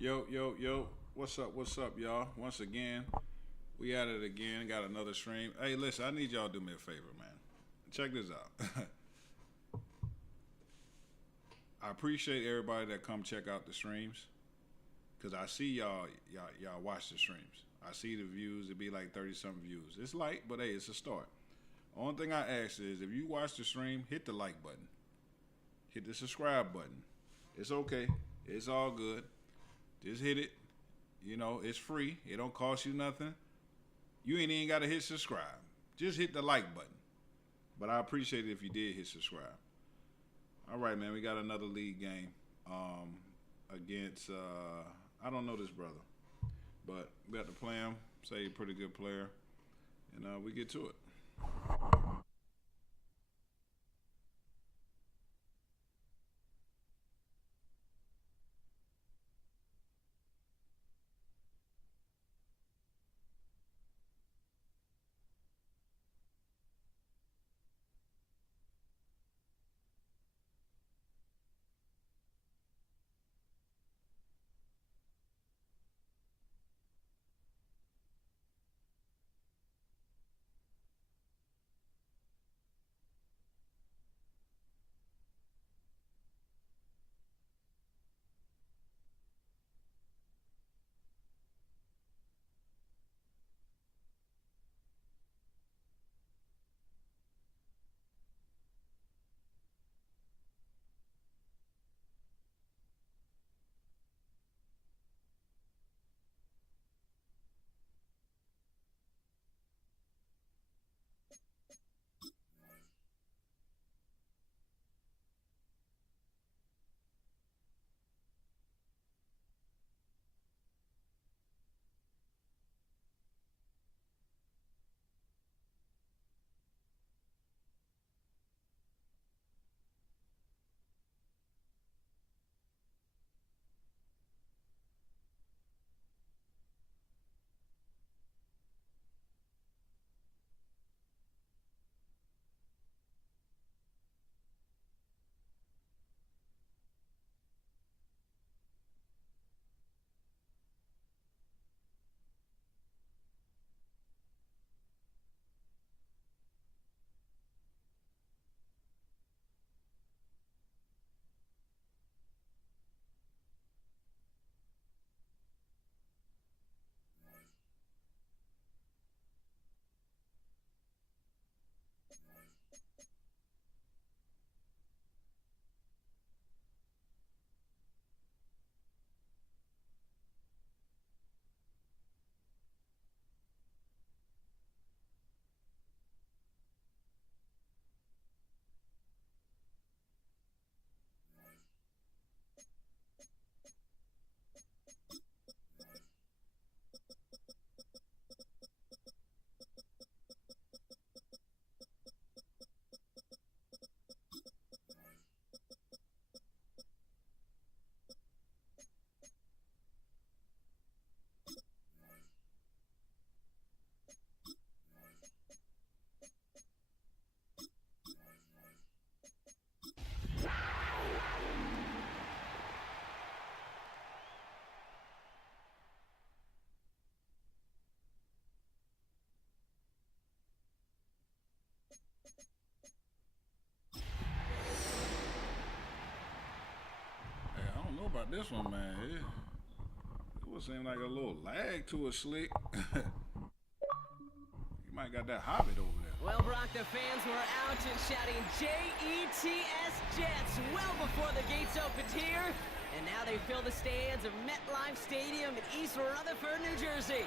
Yo, yo, yo. What's up, y'all? Once again, we at it again. Got another stream. Hey, listen, I need y'all to do me a favor, man. Check this out. I appreciate everybody that come check out the streams. Cause I see y'all watch the streams. I see the views. It be like 30 something views. It's light, but hey, it's a start. Only thing I ask is if you watch the stream, hit the like button. Hit the subscribe button. It's okay. It's all good. Just hit it. You know, it's free. It don't cost you nothing. You ain't even gotta hit subscribe. Just hit the like button. But I appreciate it if you did hit subscribe. All right, man. We got another league game against I don't know this brother, but we got to play him. Say he's a pretty good player, and we get to it. Hey, I don't know about this one, man. It would seem like a little lag to a slick. You might got that hobbit over there. Well, Brock, the fans were out and shouting J-E-T-S Jets well before the gates opened here. And now they fill the stands of MetLife Stadium in East Rutherford, New Jersey.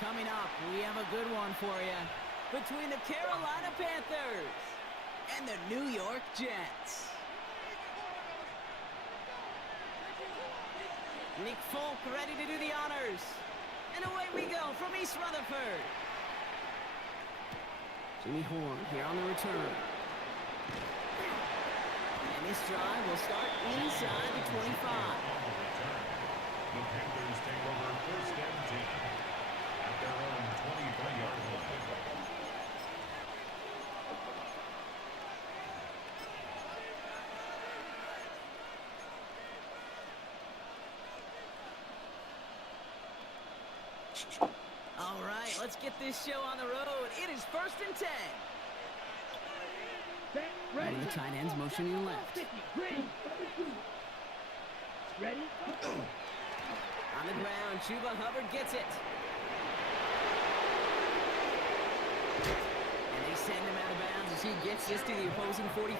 Coming up, we have a good one for you. Between the Carolina Panthers and the New York Jets. Nick Folk ready to do the honors. And away we go from East Rutherford. Jimmy Horn here on the return. And this drive will start inside the 25. The Panthers take over first and 10 at their own 25-yard line. All right, let's get this show on the road. It is 1st and 10. One of the tight ends motioning left. Ready? On the ground, Chuba Hubbard gets it. And they send him out of bounds as he gets this to the opposing 45.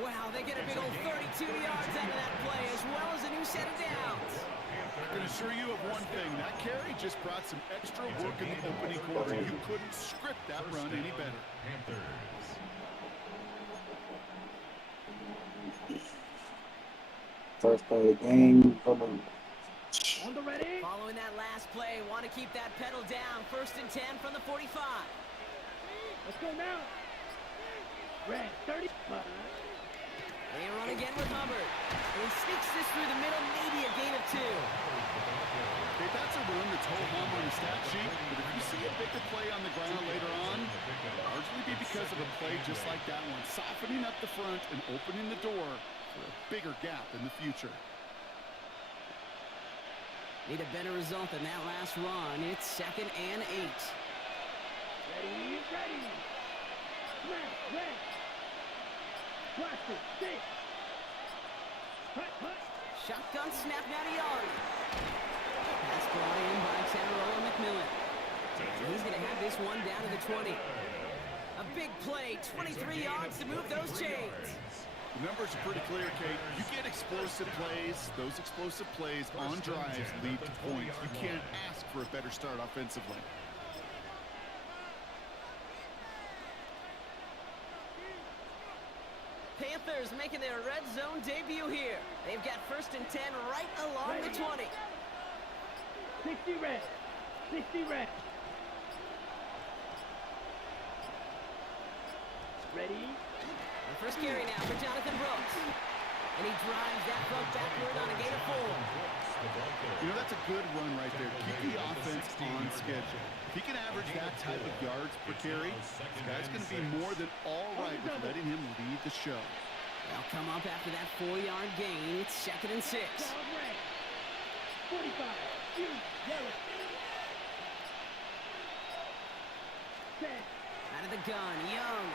Wow, they get a big old 32 yards out of that play, as well as a new set of downs. I can assure you of one thing. That carry just brought some extra work in the opening quarter. You couldn't script that run any better. Panthers. First play of the game. On the ready? Following that last play, want to keep that pedal down. 1st and 10 from the 45. Let's go now. Red, 30. They run again with Hubbard. And he sneaks this through the middle, maybe a gain of 2. Okay, that's a run that's ho-hum on the stat sheet, but if you see a bigger play on the ground later on, it'll largely be because of a play just like that one, softening up the front and opening the door for a bigger gap in the future. Need a better result than that last run. It's 2nd and 8. Ready, ready. Smash, red. Blaster, 6. Hut, hut. Shotgun snap now to Young. Pass brought in by Tanaroa McMillan. And he's going to have this one down to the 20. A big play, 23 yards to move those chains. The numbers are pretty clear, Kate. You get explosive plays. Those explosive plays on drives lead to points. You can't ask for a better start offensively. Panthers making their red zone debut here. They've got 1st and 10 right along the 20. 60 red. 60 red. Ready? The first carry now for Jonathan Brooks. And he drives that ball backward on a gain of 4. You know, that's a good run right there. Keep the offense on schedule. If he can average that type of yards per carry, this guy's going to be more than all right with letting him lead the show. They'll come up after that 4-yard gain. It's 2nd and 6. Dog red. 45. Yellow. Set. Out of the gun, Young.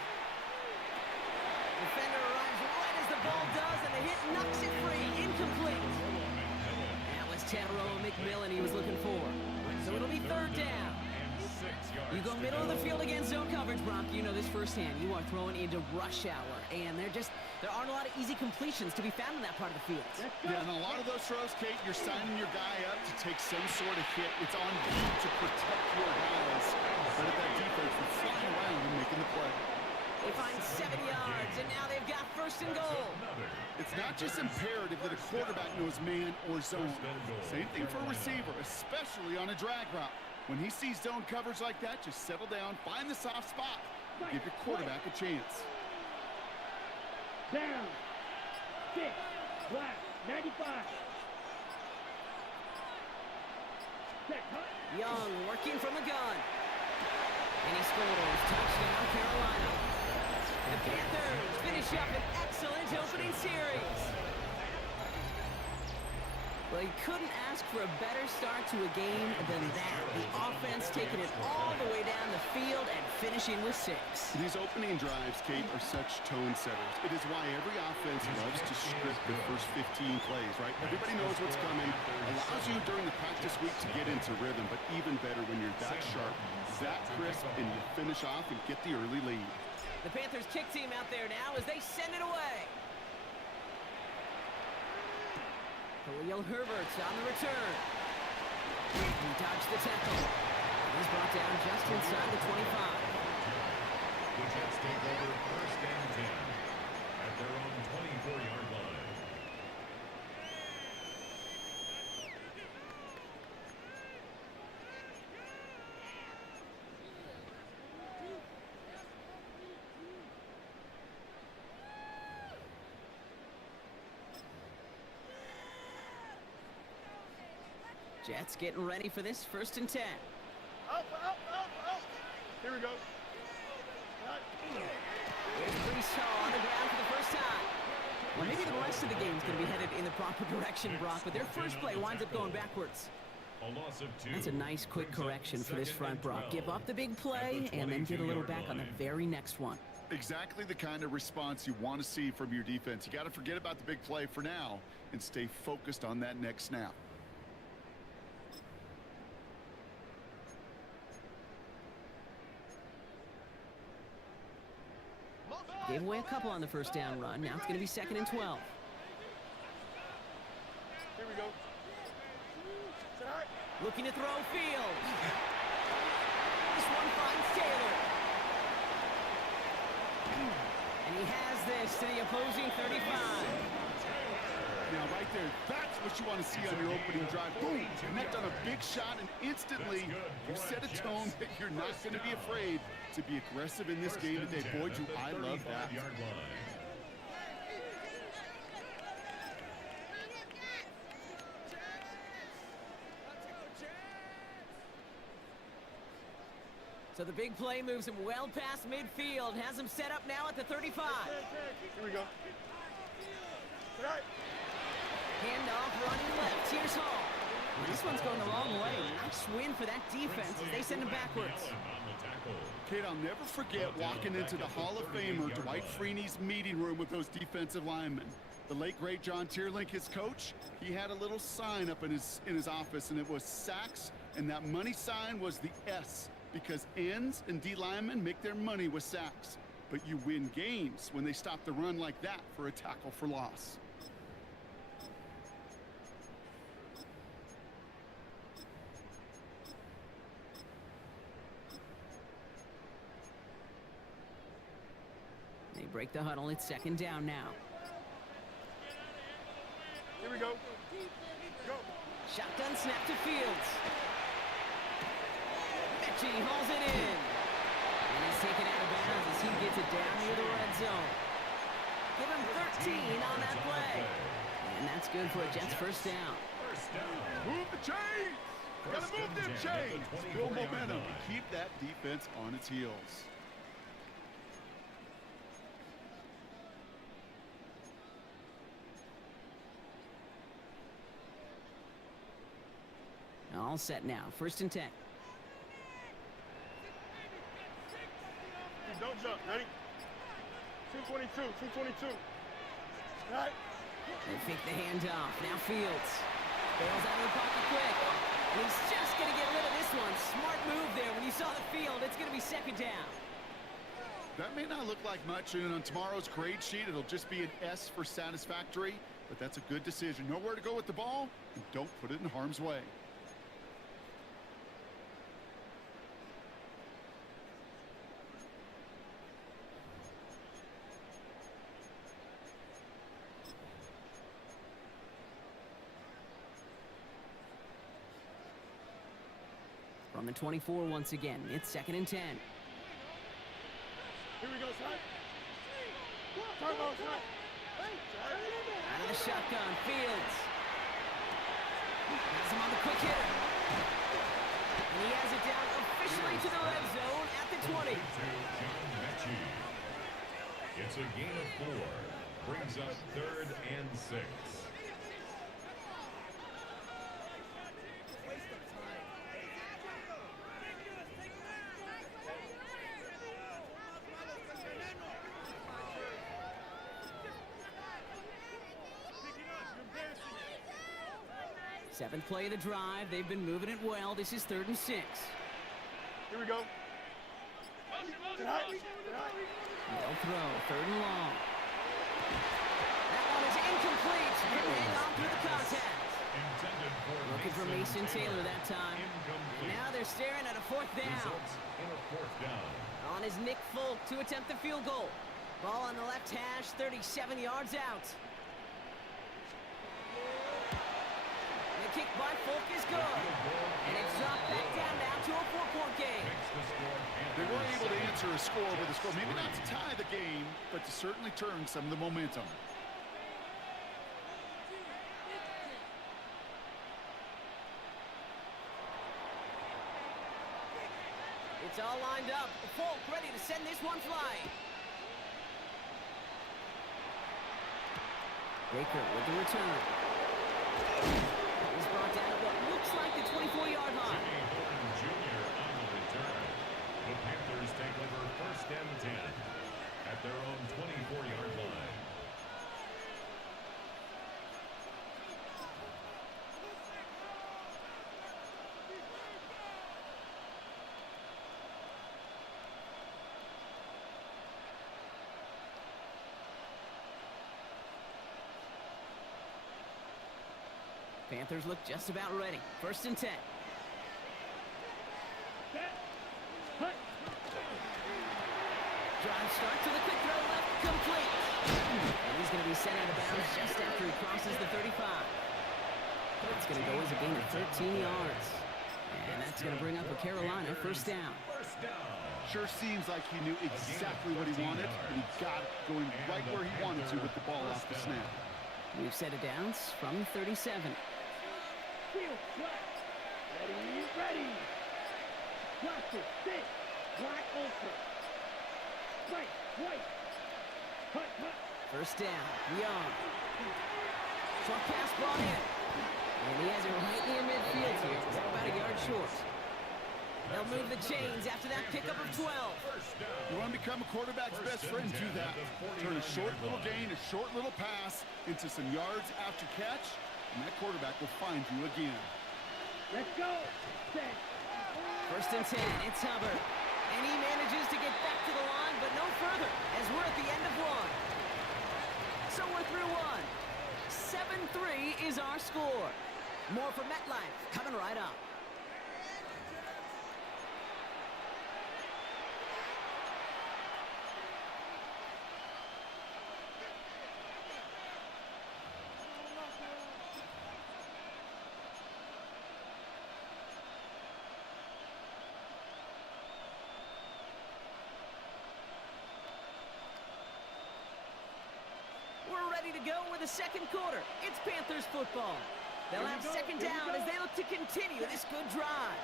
Defender arrives right as the ball does, and the hit knocks it free. Incomplete. That was Tanaroa McMillan he was looking for. So it'll be 3rd down. You go middle of the field against zone coverage, Brock. You know this firsthand. You are throwing into rush hour, and there aren't a lot of easy completions to be found in that part of the field. Yeah, and a lot of those throws, Kate, you're signing your guy up to take some sort of hit. It's on you to protect your guys. But at that defense, is flying around and making the play. They find 7 yards, and now they've got 1st and goal. It's not just imperative that a quarterback knows man or zone. Same thing for a receiver, especially on a drag route. When he sees zone coverage like that, just settle down, find the soft spot, and give your quarterback a chance. Down. 6. Black. 95. Set. Hut. Young working from the gun. And he scores. Touchdown, Carolina. The Panthers finish up an excellent opening series. Well, you couldn't ask for a better start to a game than that. The offense taking it all the way down the field and finishing with 6. These opening drives, Kate, are such tone setters. It is why every offense loves to script the first 15 plays, right? Everybody knows what's coming. Allows you during the practice week to get into rhythm, but even better when you're that sharp, that crisp, and you finish off and get the early lead. The Panthers kick team out there now as they send it away. Khalil Herbert's on the return. He dodged the tackle. He's brought down just inside the 25. The Jets take over 1st and 10 at their own 24-yard line. Jets getting ready for this 1st and 10. Up. Here we go. Here's Brees Hall on the ground for the first time. Well, maybe the rest of the game is going to be headed in the proper direction, Brock, but their first play winds up going backwards. A loss of 2. That's a nice quick Brings up correction for this 2nd front and row. 12 Give up the big at play the and then get a little 22-yard back on the line. very next one. Exactly the kind of response you want to see from your defense. You got to forget about the big play for now and stay focused on that next snap. Gave away a couple on the first down run. Now it's going to be 2nd and 12. Here we go. Sit high. Looking to throw Fields. This one finds Taylor. And he has this to the opposing 35. Now, right there, that's what you want to see on your opening drive. Boom! Connect on a big shot, and instantly you set a tone that you're not going to be afraid to be aggressive in this game today. Boy, do I love that. So the big play moves him well past midfield. Has him set up now at the 35. Here we go. Sit high. Handoff running left. Here's Hall. Well, this one's going the wrong way. Nice win for that defense as they send him backwards. Kate, I'll never forget walking into the Hall of Famer Dwight Freeney's meeting room with those defensive linemen. The late, great John Tierlink, his coach, he had a little sign up in his office, and it was sacks, and that money sign was the S, because ends and D linemen make their money with sacks. But you win games when they stop the run like that for a tackle for loss. They break the huddle. It's 2nd down now. Here we go. Go. Shotgun snap to Fields. Mechie hauls it in. And he's taken out of bounds as he gets it down near the red zone. Give him 13 on that play. And that's good for a Jets first down. Move the chains! Gotta move them chains! Build momentum and keep that defense on its heels. All set now. 1st and 10. Don't jump. Ready? 222. 222. Right. They fake the handoff. Now Fields. Bails out of the pocket quick. And he's just going to get rid of this one. Smart move there. When you saw the field, it's going to be 2nd down. That may not look like much, and on tomorrow's grade sheet, it'll just be an S for satisfactory, but that's a good decision. Know where to go with the ball, and don't put it in harm's way. From the 24 once again. It's 2nd and 10. Here we go, son. Turbo, son. Out of the shotgun. Fields. Has him on the quick hitter. And he has it down officially to the red zone at the 20. It's a gain of 4. Brings up 3rd and 6. Seventh play of the drive. They've been moving it well. This is 3rd and 6. Here we go. Tonight. They'll throw. 3rd and long. That one is incomplete. Couldn't hang on through the contact. Looking for Mason Taylor that time. And now they're staring at a 4th down. On is Nick Folk to attempt the field goal. Ball on the left hash, 37 yards out. The kick by Folk is good. And it's dropped back down now to a 4-point game. They were able to answer a score with a score. Maybe not to tie the game, but to certainly turn some of the momentum. It's all lined up. Folk ready to send this one flying. Baker with the return. He's brought down at what looks like the 25 The Panthers take over first and 10 at their own 24-yard line. Panthers look just about ready. First and 10. Drive starts with a quick throw left, complete. And he's going to be sent out of bounds just after he crosses the 35. That's going to go as a gain of 13 yards. And that's going to bring up a Carolina first down. Sure seems like he knew exactly what he wanted, and he got it going right where he wanted to with the ball off the snap. We've set it down from 37. Ready. Watch it. Sit. Black ultra. White. Cut. First down. Young. Short pass brought in. And he has it right near midfield here. About a yard short. They'll move the chains after that pickup of 12. You want to become a quarterback's best friend, do that. Turn a short little gain, a short little pass into some yards after catch, and that quarterback will find you again. Let's go. Set. First and 10, it's Hubbard. And he manages to get back to the line, but no further, as we're at the end of one. So we're through one. 7-3 is our score. More from MetLife coming right up. We're ready to go with the second quarter. It's Panthers football. They'll have second down as they look to continue this good drive.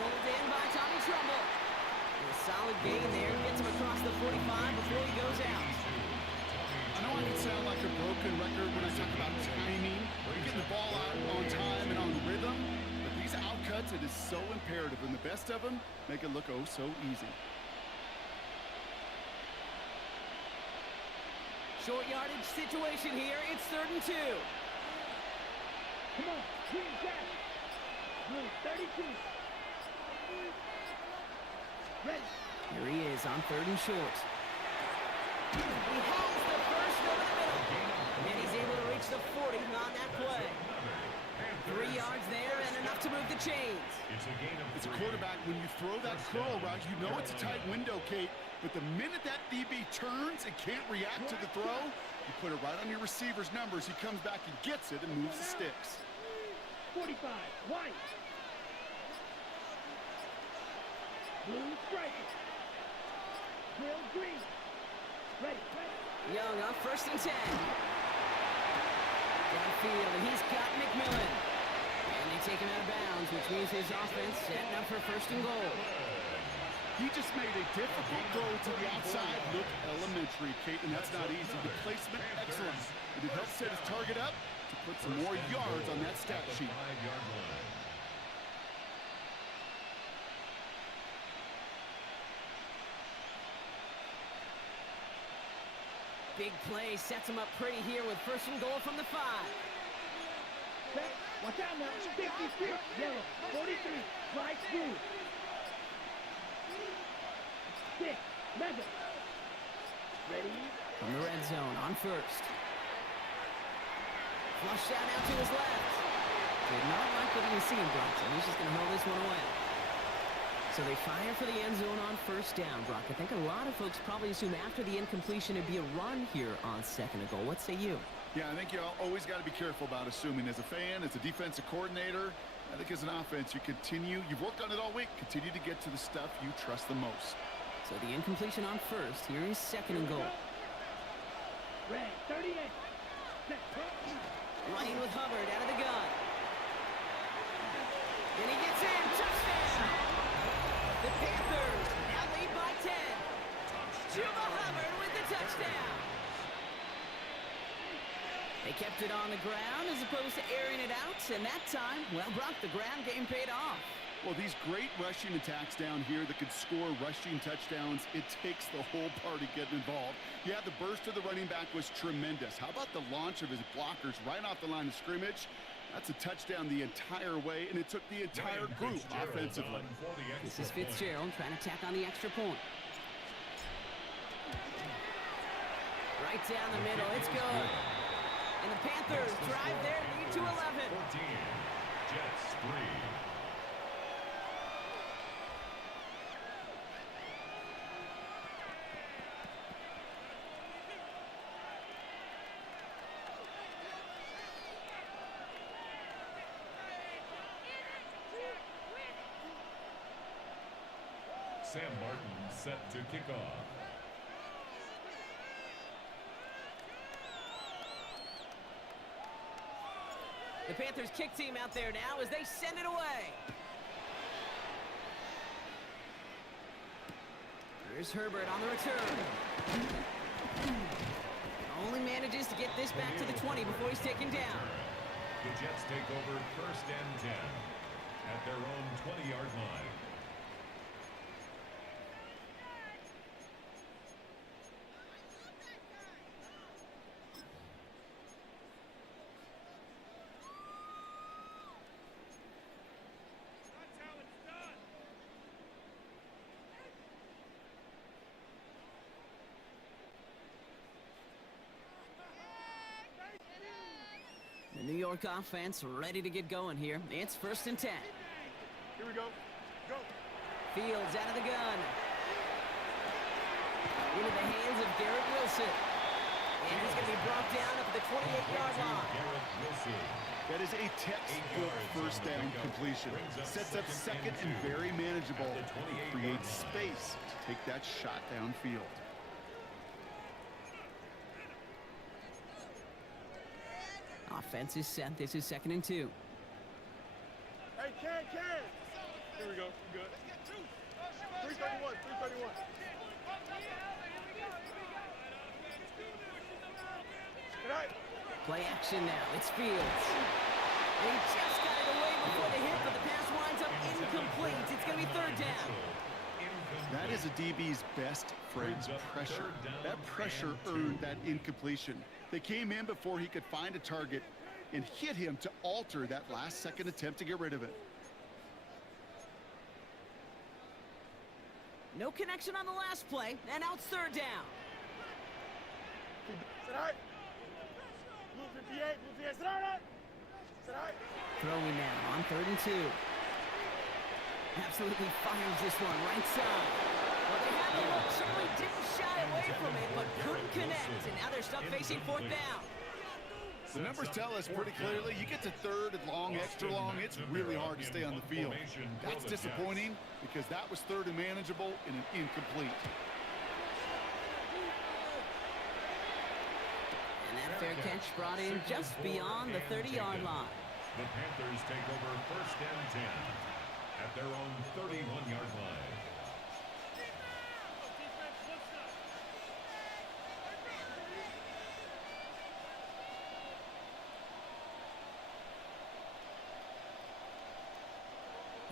Pulled in by Tommy Trumbull. And a solid gain there. Gets him across the 45 before he goes out. I know I can sound like a broken record when I talk about timing, getting the ball out on time and on rhythm, but these outcuts, it is so imperative, and the best of them make it look oh so easy. Short yardage situation here. It's 3rd and 2. Come on. Green Jack. Blue 32. Ready. Here he is on 3rd and short. He has the first over the middle. And he's able to reach the 40 on that play. 3 yards there and enough to move the chains. As a quarterback, when you throw that curl route, you know it's a tight window, Kate. But the minute that DB turns and can't react to the throw, you put it right on your receiver's numbers. He comes back and gets it and moves the sticks. 45. White. Blue striker. Grill green. Ready. Young on 1st and 10. Downfield, and he's got McMillan. And they take him out of bounds, which means his offense setting up for 1st and goal. He just made a difficult throw to the outside look elementary, Kate, and that's not easy. The placement, excellent. But it helps set his target up to put some more yards on that stat sheet. Big play sets him up pretty here with 1st and goal from the 5. Set. Watch out now. 56. Yellow. 43. Light blue. 6. Mega. Ready. From the red zone on 1st. Flush out out to his left. Did not like what he was seeing, Bronson. He's just going to hold this one away. So they fire for the end zone on 1st down, Brock. I think a lot of folks probably assume after the incompletion it'd be a run here on 2nd and goal. What say you? Yeah, I think you always got to be careful about assuming. As a fan, as a defensive coordinator, I think as an offense, you've worked on it all week. Continue to get to the stuff you trust the most. So the incompletion on 1st. Here is 2nd and goal. Red 38. Set. Running with Hubbard out of the gun. And he gets in. Touchdown! The Panthers now lead by 10. Chuba Hubbard with the touchdown. They kept it on the ground as opposed to airing it out. And that time, well, Brock, the ground game paid off. Well, these great rushing attacks down here that could score rushing touchdowns, it takes the whole party getting involved. Yeah, the burst of the running back was tremendous. How about the launch of his blockers right off the line of scrimmage? That's a touchdown the entire way, and it took the entire group offensively. This is Fitzgerald trying to tack on the extra point. Right down the middle, it's good. And the Panthers drive their lead to 11. 14, Jets 3. Sam Martin set to kick off. The Panthers kick team out there now as they send it away. Here's Herbert on the return. Only manages to get this back to the 20 before he's taken down. The Jets take over 1st and 10 at their own 20-yard line. The New York offense ready to get going here. It's 1st and 10. Here we go. Go. Fields out of the gun. Into the hands of Garrett Wilson. And he's going to be brought down up at the 28-yard line. Garrett Wilson. That is a textbook first down completion. Sets up second and very manageable. Creates space to take that shot downfield. Offense is set. This is 2nd and 2. Hey, Ken. Here we go. Good. 331. 331. Good night. Play action now. It's Fields. And he just got it away before the hit, but the pass winds up incomplete. It's going to be 3rd down. That is a DB's best friend's pressure. That pressure earned that incompletion. They came in before he could find a target and hit him to alter that last-second attempt to get rid of it. No connection on the last play, and now it's 3rd down. Sit high. Blue 58. Blue 58. Sit high. Sit high. Throwing now on 3rd and 2. Absolutely fires this one right side. Well, they had the look, certainly didn't shy away from it, but couldn't connect. And now they're stuck facing 4th down. The numbers tell us pretty clearly, you get to 3rd and long, extra long, it's really hard to stay on the field. That's disappointing because that was 3rd and manageable and an incomplete. And that fair catch brought in just beyond the 30-yard line. The Panthers take over 1st and 10 at their own 31-yard line.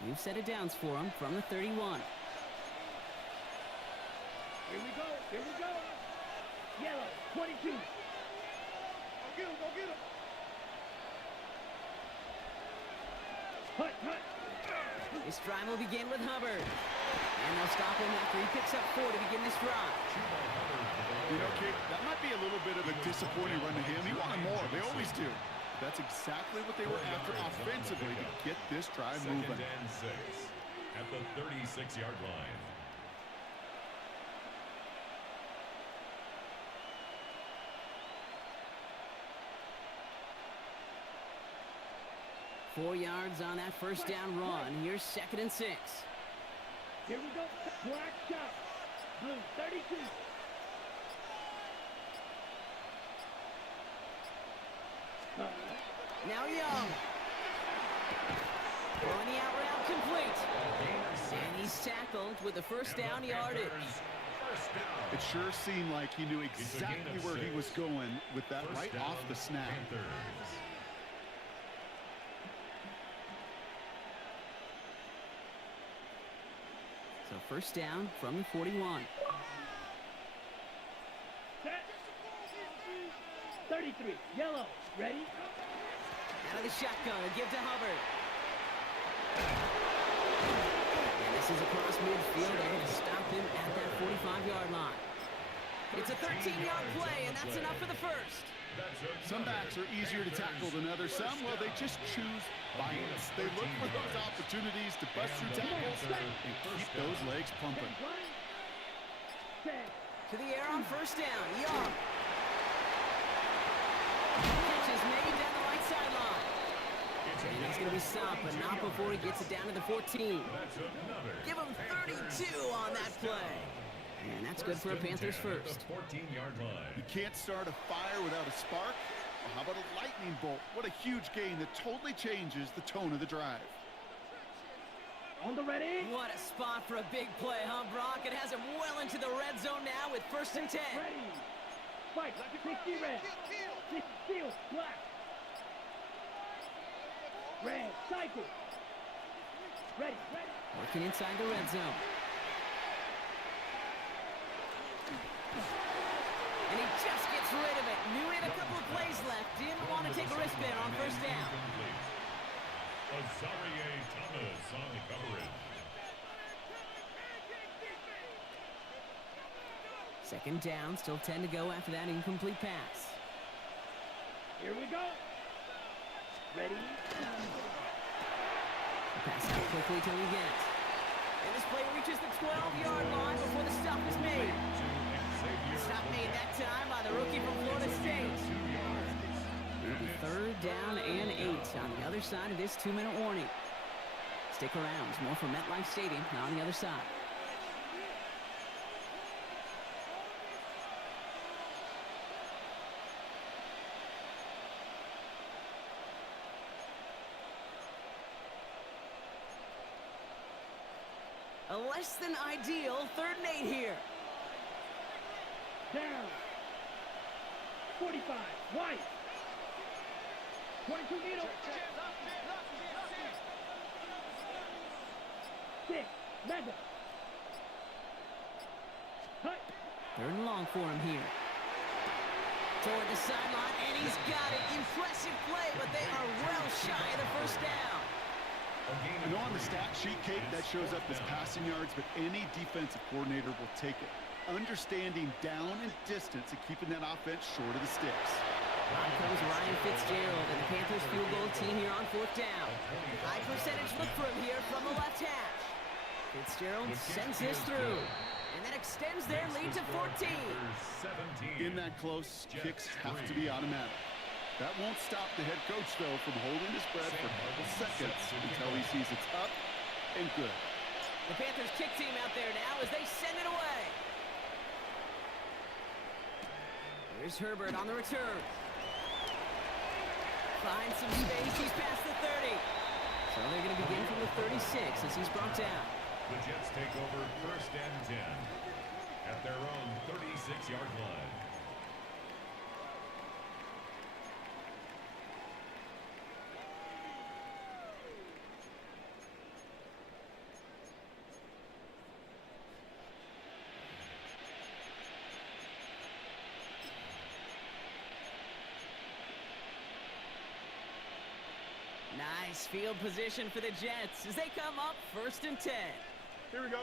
New set of downs for him from the 31. Here we go. Here we go. Yellow, 22. Go get him. Go get him. Hut, hut. This drive will begin with Hubbard. And they'll stop him after he picks up 4 to begin this drive. You know, Kate, that might be a little bit of a disappointing run to him. He wanted more. They always do. That's exactly what they were after offensively to get this drive moving. 2nd and 6 at the 36-yard line. Four yards on that first down run. Here's 2nd and 6. Here we go. Black shot. Blue 32. Now Young. Throwing the out route complete. And he's tackled with the first down yardage. It sure seemed like he knew exactly where he was going with that right off the snap. a first down from the 41. Set. 33. Yellow. Ready? Out of the shotgun, a give to Hubbard. And this is across midfield. They're going to stop him at that 45-yard line. It's a 13-yard play, and that's enough for the first. Some backs are easier to tackle than others. Some, well, they just choose violence. They look for those opportunities to bust through tackles and keep those legs pumping. To the air on first down. Young. Catch is made down the right sideline. And he's going to be stopped, but not before he gets it down to the 14. Give him 32 on that play. And that's good for a Panthers first. 14-yard line. You can't start a fire without a spark. Well, how about a lightning bolt? What a huge gain that totally changes the tone of the drive. On the ready? What a spot for a big play, huh, Brock? It has him well into the red zone now with first and 10. Ready. Fight. 60 red. 6 steel. Black. Red. Cycle. Ready. Ready. Working inside the red zone. And he just gets rid of it. Knew he had a couple of plays left. Didn't want to take a risk there on first down. Azarie Thomas on the coverage. Second down, still 10 to go after that incomplete pass. Here we go. Ready. Pass out quickly till he gets. And this play reaches the 12-yard line before the stop is made. Stop made that time by the rookie from Florida State. It'll be third down and 8 on the other side of this 2-minute warning. Stick around. More from MetLife Stadium on the other side. A less than ideal 3rd and 8 here. Down. 45. White. 22 needle. 6. Mega. Hut. 3rd and long for him here. Toward the sideline, and he's got it. Impressive play, but they are well shy of the first down. I know on the stat sheet, Kate, that shows up as passing yards, but any defensive coordinator will take it. Understanding down and distance and keeping that offense short of the sticks. On comes Ryan Fitzgerald and the Panthers field goal team here on 4th down. High percentage look for him here from the left hash. Fitzgerald sends this through. And that extends their lead to 14. In that close, kicks have to be automatic. That won't stop the head coach, though, from holding his breath for a couple seconds until he sees it's up and good. The Panthers kick team out there now as they send it away. Here's Herbert on the return. Finds some space. He's past the 30. So they're going to begin from the 36 as he's brought down. The Jets take over first and 10 at their own 36-yard line. Nice field position for the Jets as they come up first and 10. Here we go.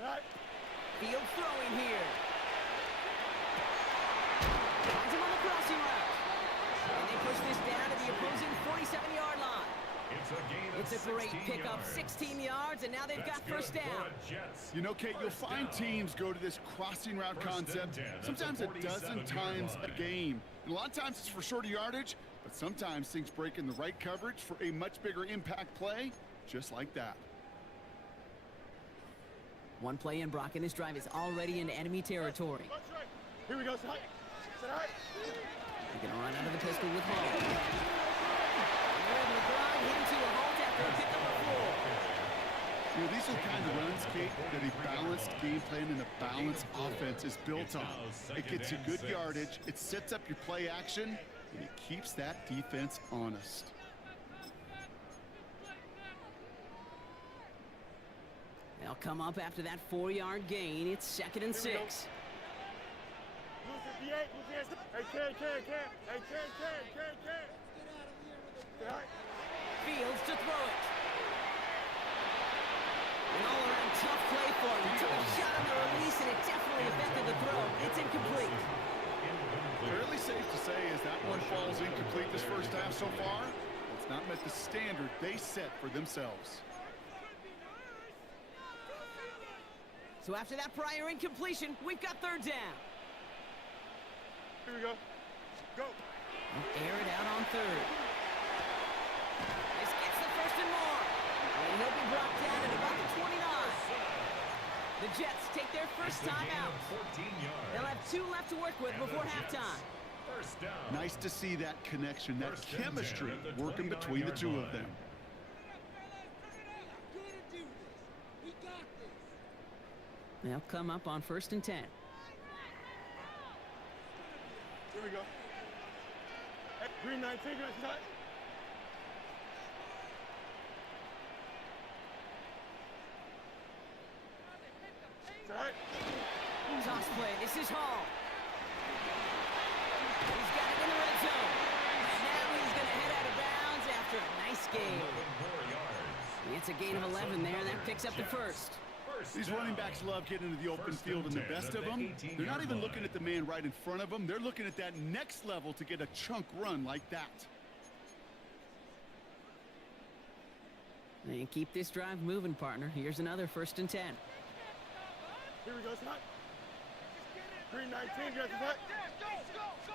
All right. Field throwing here. Finds him on the crossing route. And they push this down to the opposing 47-yard line. It's a great pickup, 16 yards, and now they've got first down. You know, Kate, you'll find teams go to this crossing route concept sometimes a dozen times a game. And a lot of times it's for shorter yardage, but sometimes things break in the right coverage for a much bigger impact play, just like that. One play in, Brock, and this drive is already in enemy territory. Here we go, son. Sit all right. They're going to run out of the pistol with Hall. They're able to grind him to a halt after a pickup of 4. You know, these are the kind of runs, Kate, that a balanced game plan and a balanced offense is built on. It gets you good yardage, it sets up your play action, and it keeps that defense honest. They'll come up after that 4-yard gain. It's 2nd and 6. Blue 58, blue 58. Hey, Ken. Hey, Ken. All right. Fields to throw it. An all-around tough play for him. He took a shot on the release, and it definitely affected the throw. It's incomplete. Fairly safe to say as that one falls incomplete this first half so far. It's not met the standard they set for themselves. So after that prior incompletion, we've got 3rd down. Here we go. Go. We'll air it out on 3rd. This gets the 1st and more. And he'll be brought down at about the 29. The Jets take their first time out. They'll have 2 left to work with before halftime. First down. Nice to see that connection, that chemistry working between the two of them. They'll come up on 1st and 10. Here we go. Hey, green 19, good shot. All right. Toss play. This is Hall. He's got it in the red zone. And now he's going to head out of bounds after a nice gain. It's a gain of 11 there, and that picks up the 1st. These running backs love getting into the open field, and the best of them, they're not even looking at the man right in front of them. They're looking at that next level to get a chunk run like that. And keep this drive moving, partner. Here's another 1st and 10. Here we go, shot. Green 19, good shot.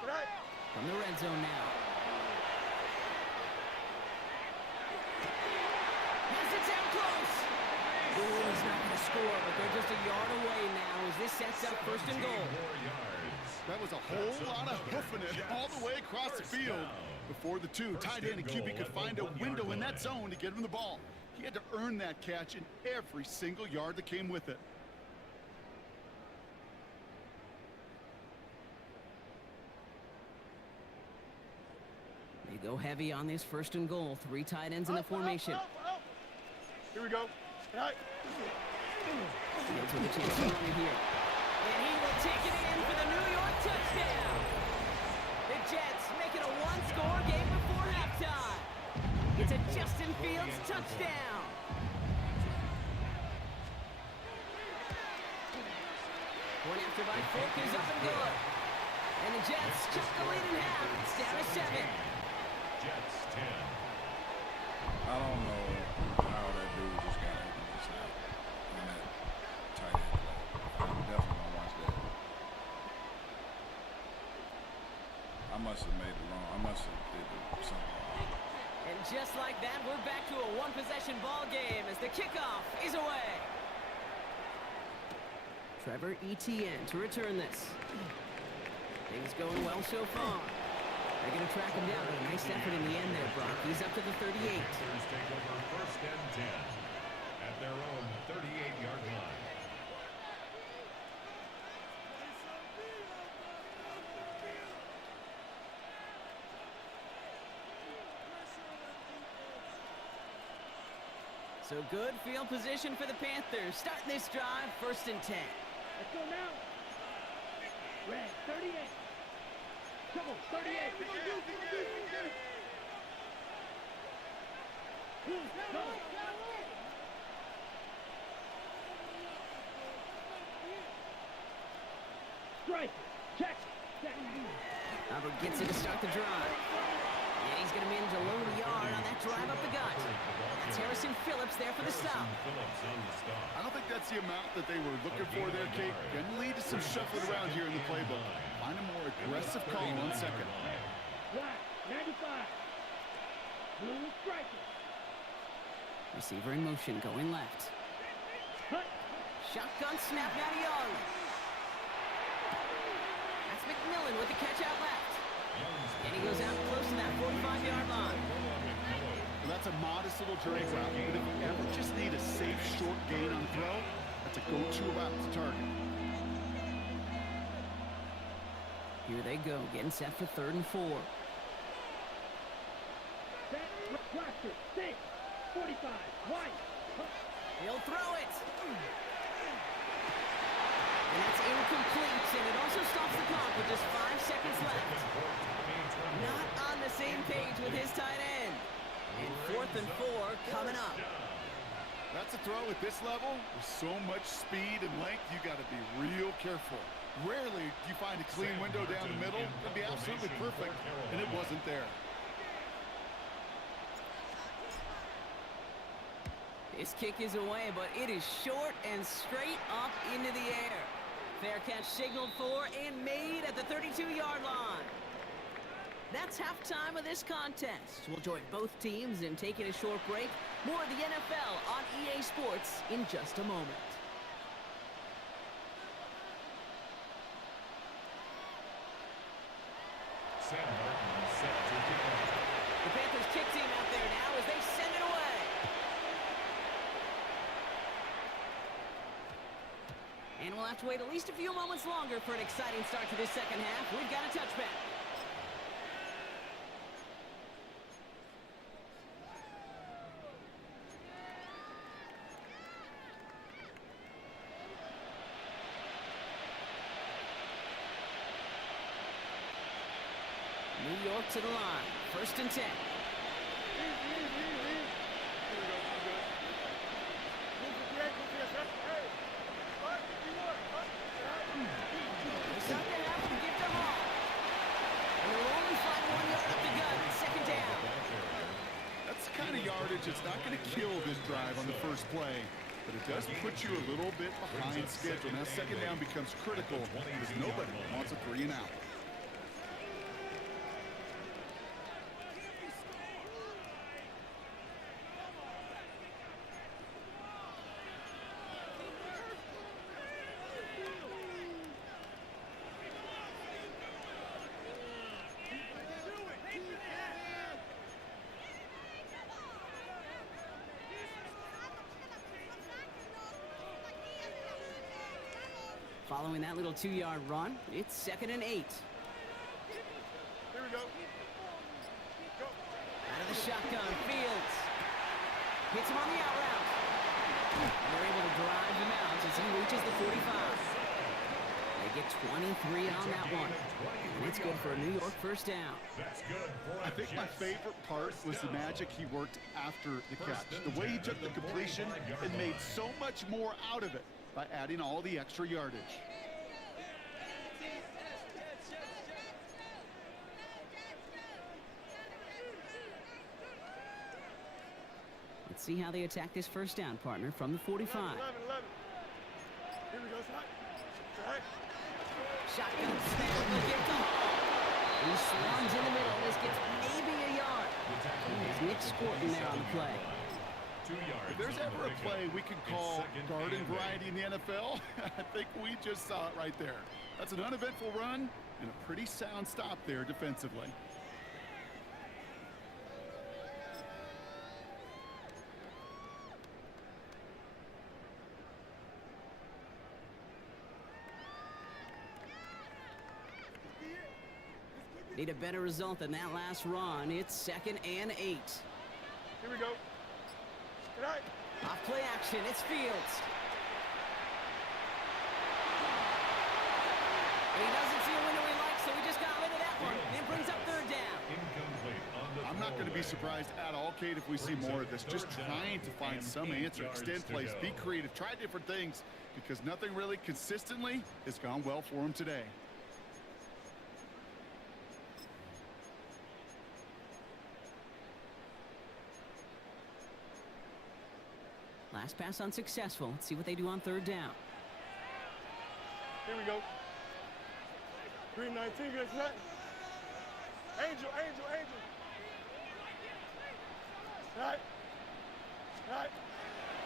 All right. From the red zone now. Has it down close. Ooh, he's not going to score, but they're just a yard away now as this sets up 1st and goal. That was a whole lot of hoofing it all the way across the field before the two tight end and QB could find a window in that zone to get him the ball. He had to earn that catch in every single yard that came with it. They go heavy on this 1st and goal. 3 tight ends in the formation. Here we go. All right. Fields with a chance to run it here. And he will take it in for the New York touchdown. The Jets make it a 1-score game before halftime. It's a Justin Fields touchdown. Point after by Folk is up and good. And the Jets cut the lead in half. It's down to 7. Jets 10. I don't know how that dude just got open just now in that tight end play. I'm definitely gonna watch that. I must have made it wrong. I must have did something wrong. And just like that, we're back to a 1-possession ball game as the kickoff is away. Trevor Etienne to return this. Things going well so far. They're going to track him down, but a nice effort in the end there, Brock. He's up to the 38. Panthers take over 1st and 10 at their own 38-yard line. So good field position for the Panthers. Starting this drive, 1st and 10. Let's go now. Red, 38. Come on, 38. Go. Strike. Check. Hubbard gets it to start the drive. And he's going to manage a load of yard on that drive up the gut. That's Harrison Phillips there for the stop. I don't think that's the amount that they were looking for there, Kate. Going to lead to some shuffling around here in the playbook. Find a more aggressive call on 2nd. Black, 95. Blue striker. Receiver in motion, going left. Cut. Shotgun snap now to Young. That's McMillan with the catch out left. And he goes out close to that 45-yard line. Well, that's a modest little drag route, but if you ever just need a safe, short gain on throw, that's a go-to route to target. Here they go, getting set for 3rd and 4. Blaster, 6, 45, white. He'll throw it. And that's incomplete, and it also stops the clock with just 5 seconds left. Not on the same page with his tight end. And 4th and 4 coming up. That's a throw at this level. With so much speed and length, you got to be real careful. Rarely do you find a clean window down the middle. It'd be absolutely perfect, and it wasn't there. This kick is away, but it is short and straight up into the air. Fair catch signaled for and made at the 32-yard line. That's halftime of this contest. We'll join both teams in taking a short break. More of the NFL on EA Sports in just a moment. Sam Martin set to kick off. The Panthers kick team out there now as they send it away. And we'll have to wait at least a few moments longer for an exciting start to this second half. We've got a touchback. New York to the line. 1st and 10. That's the kind of yardage that's not going to kill this drive on the first play, but it does put you a little bit behind schedule. Now, second down becomes critical because nobody wants a 3 and out. Following that little 2-yard run, it's 2nd and 8. Here we go. Go. Out of the shotgun, Fields. Hits him on the out route. They're able to drive him out as he reaches the 45. They get 23 on that one. And it's good for a New York 1st down. That's good for I think my favorite part was the magic he worked after the catch. The way he took the completion and made so much more out of it by adding all the extra yardage. Let's see how they attack this 1st down, partner, from the 45. 11. Here we go, Scott. Right. Shotgun snap, will get to Hall. He swarms in the middle. This gets maybe a yard. There's Nick Scorton there on the play. 2 yards. If there's ever a play we could call garden variety in the NFL, I think we just saw it right there. That's an uneventful run and a pretty sound stop there defensively. Need a better result than that last run. It's 2nd and 8. Here we go. Right. Off play action, it's Fields. And he doesn't see a window he likes, so he just got rid of that one. And brings up 3rd down. Incomplete on the I'm not going to be surprised at all, Kate, if we see more of this. Just trying to find some answer, extend plays, be creative, try different things, because nothing really consistently has gone well for him today. Last pass unsuccessful. Let's see what they do on 3rd down. Here we go. 319, get set. Angel. Right.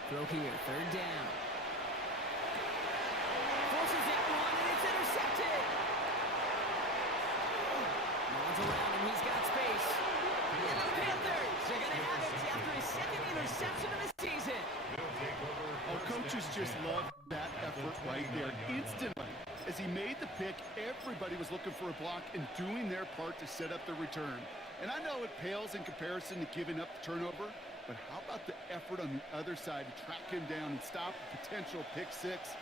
Throw here, 3rd down. Forces that one, and it's intercepted. Nods around him, he's got space. And the Panthers are going to have it after his 2nd interception of the season. Oh, coaches just love that effort right there. Instantly, as he made the pick, everybody was looking for a block and doing their part to set up the return. And I know it pales in comparison to giving up the turnover, But how about the effort on the other side to track him down and stop a potential pick six?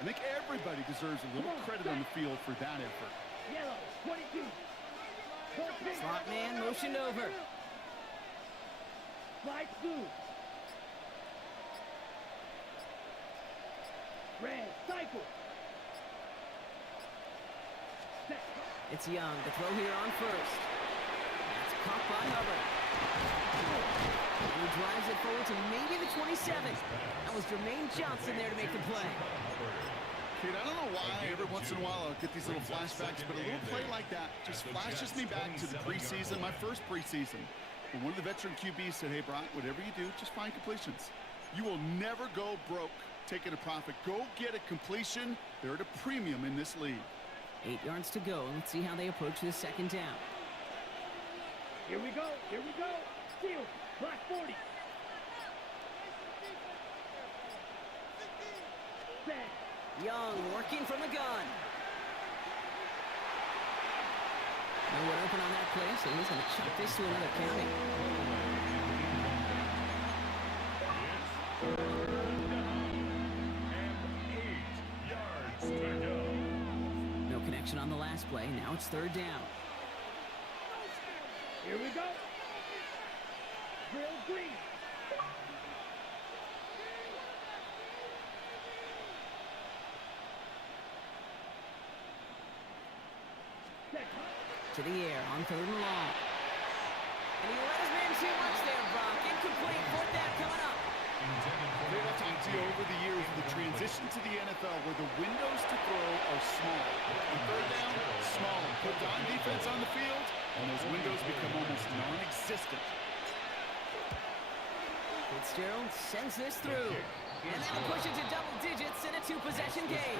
I think everybody deserves a little credit on the field for that effort. Yellow, 22. Slot man motioned over. Slide blue. Red, cycle. Set. It's Young. The throw here on first. That's caught by Hubbard. And he drives it forward to maybe the 27. That was Jermaine Johnson there to make the play. Kate, I don't know why every once in a while I'll get these little flashbacks, but a little play like that just flashes me back to the preseason, my first preseason. When one of the veteran QBs said, hey, Brock, whatever you do, just find completions. You will never go broke taking a profit. Go get a completion. They're at a premium in this league. 8 yards to go. Let's see how they approach this second down. Here we go. Here we go. Steal. Black 40. Set. Young working from the gun. No one open on that play, so he's going to chuck this to another county. No connection on the last play. Now it's third down. Here we go. Drill green. To the air on third and long. And he let his man too much there, Brock. Incomplete. Fourth down coming up. I've talked to you over the years, the transition to the NFL where the windows to throw are small. On third down, smaller. Put on defense on the field, and those windows become almost non-existent. Fitzgerald sends this through. And that'll push it to double digits in a two-possession game.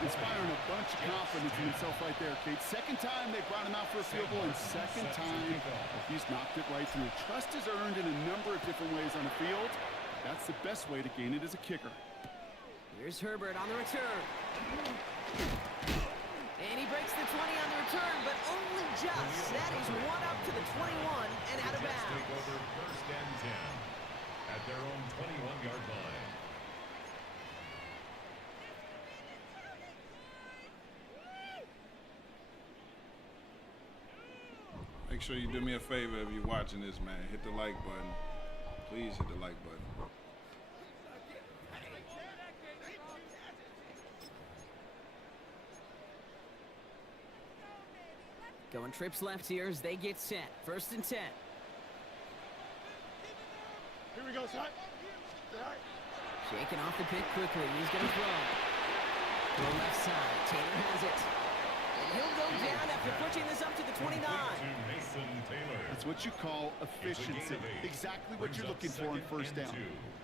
Inspiring a bunch of confidence in himself right there, Kate. Second time they brought him out for a field goal, and second time he's knocked it right through. Trust is earned in a number of different ways on the field. That's the best way to gain it as a kicker. Here's Herbert on the return. And he breaks the 20 on the return, but only just. That is one up to the 21 and out of bounds. Take over first and 10 at their own 21-yard line. Make sure you do me a favor if you're watching this, man. Hit the like button. Please hit the like button. Going trips left here as they get set. First and 10. Here we go, son. Shaking off the pick quickly. He's going to throw. Throw left side. Taylor has it. And he'll go down after pushing this up to the 29. That's what you call efficiency. Exactly what you're looking for on first down.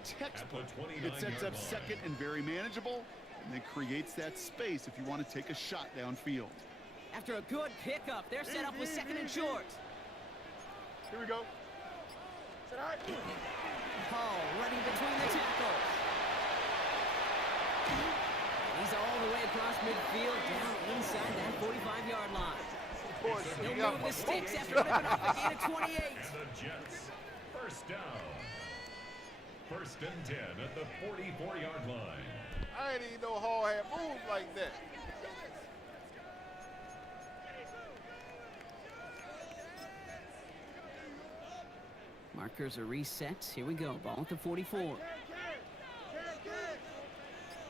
Textbook. It sets up second and very manageable, and then creates that space if you want to take a shot downfield. After a good pickup, they're set up with second and short. Here we go. Hall running between the tackles. He's all the way across midfield, down inside that 45-yard line. He'll move the sticks after ripping off a gain of 28. And the Jets, first down. First and 10 at the 44-yard line. I ain't even know Hall had moves like that. Markers are reset. Here we go. Ball at the 44.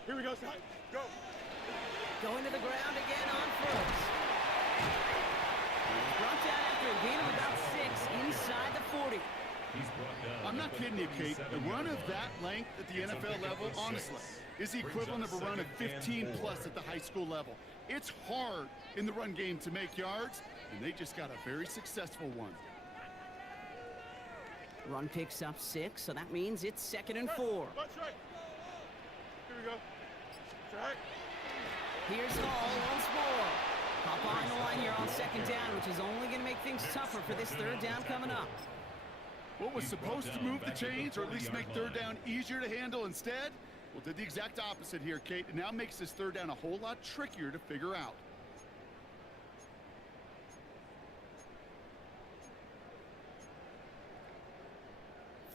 Here we go, son. Go. Going to the ground again on first. He's brought down after a gain of about 6 inside the 40. I'm not kidding you, Kate. A run of that length at the NFL level, honestly, is the equivalent of a run of 15-plus at the high school level. It's hard in the run game to make yards, and they just got a very successful one. Run picks up 6, so that means it's second and 4. Watch right. Here we go. Right. Here's Hall once more. Hop on the line here on second down, which is only going to make things tougher for this third down coming up. What was supposed to move the chains, or at least make third down easier to handle instead? Well, did the exact opposite here, Kate. It now makes this third down a whole lot trickier to figure out.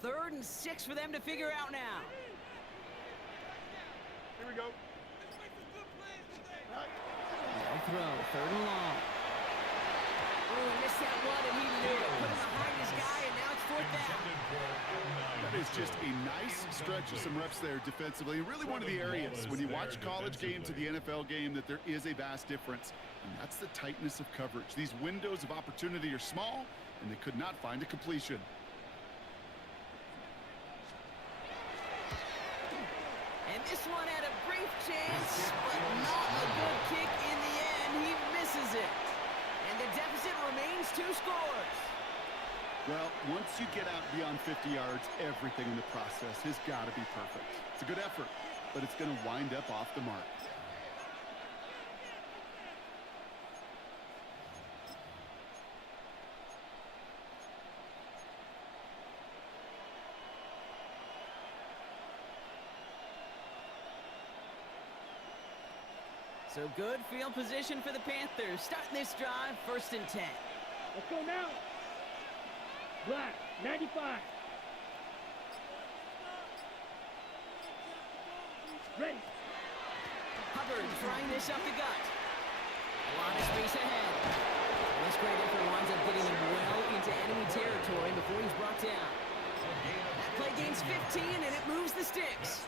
3rd and 6 for them to figure out now. Here we go. No throw, 3rd and long. Oh, he missed that one, and he knew it. Put him behind his guy, and now it's 4th down. That is just a nice stretch of some reps there defensively. Really one of the areas when you watch college game to the NFL game that there is a vast difference. And that's the tightness of coverage. These windows of opportunity are small, and they could not find a completion. And this one had a brief chance, but not a good kick in the end. He misses it. And the deficit remains 2 scores. Well, once you get out beyond 50 yards, everything in the process has got to be perfect. It's a good effort, but it's going to wind up off the mark. So good field position for the Panthers. Starting this drive, 1st and 10. Let's go now. Black, 95. Ready. Hubbard trying this up the gut. A lot of space ahead. This great effort winds up getting him well into enemy territory before he's brought down. That play gains 15, and it moves the sticks.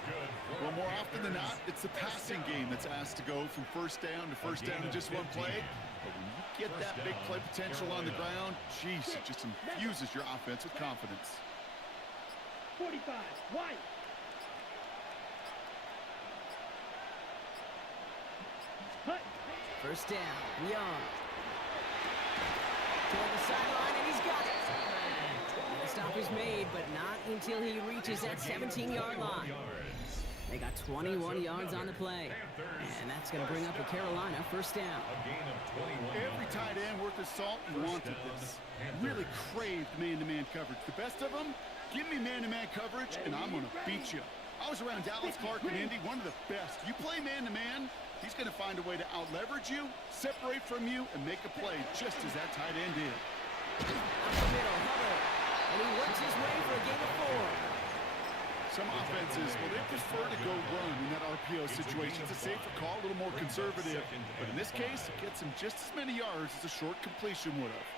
Well, more often than not, it's the passing game that's asked to go from 1st down to 1st down in just one play. But when you get that big play potential on the ground, geez, it just infuses your offense with confidence. 45, wide. Hut. 1st down, Young. Toward the sideline, and he's got it. And the stop is made, but not until he reaches that 17-yard line. They got 21 yards on the play. And that's going to bring up a Carolina 1st down. Every tight end worth his salt wanted this. Really craved man-to-man coverage. The best of them, give me man-to-man coverage, and I'm going to beat you. I was around Dallas Clark and Indy, one of the best. You play man-to-man, he's going to find a way to out-leverage you, separate from you, and make a play just as that tight end did. Up the middle, Hubbard. And he works his way for a gain of 4. Some offenses, well, they prefer to go run in that RPO situation. It's a safer call, a little more conservative. But in this case, it gets him just as many yards as a short completion would have.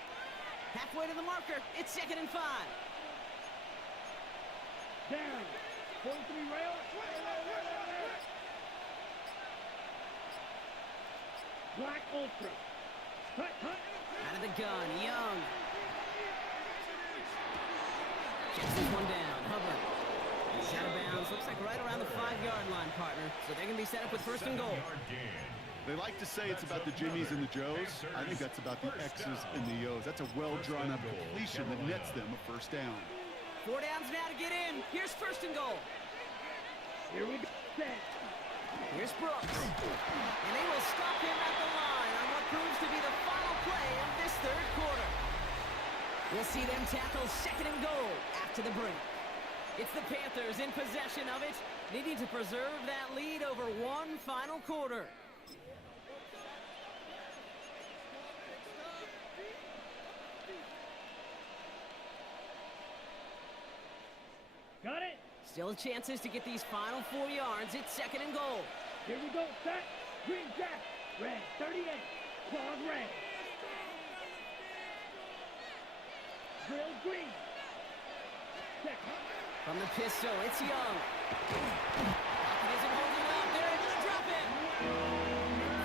Halfway to the marker. It's 2nd and 5. Down. 43 rail. Black Ultra. Hut, hut. Out of the gun, Young. Checks this one down, Hubbard. He's out of bounds. Looks like right around the 5-yard line, partner. So they're going to be set up with 1st and goal. They like to say it's about the Jimmies and the Joes. I think that's about the X's and the O's. That's a well-drawn-up completion that nets them a 1st down. 4 downs now to get in. Here's 1st and goal. Here we go. Set. Here's Brooks. And they will stop him at the line on what proves to be the final play of this 3rd quarter. We'll see them tackle 2nd and goal after the break. It's the Panthers in possession of it, needing to preserve that lead over one final quarter. Got it. Still chances to get these final 4 yards. It's 2nd and goal. Here we go. Set. Green jack. Red. 38. Claw red. Drill green. Check. From the pistol, it's Young. Pocket isn't holding up. They're able to drop it.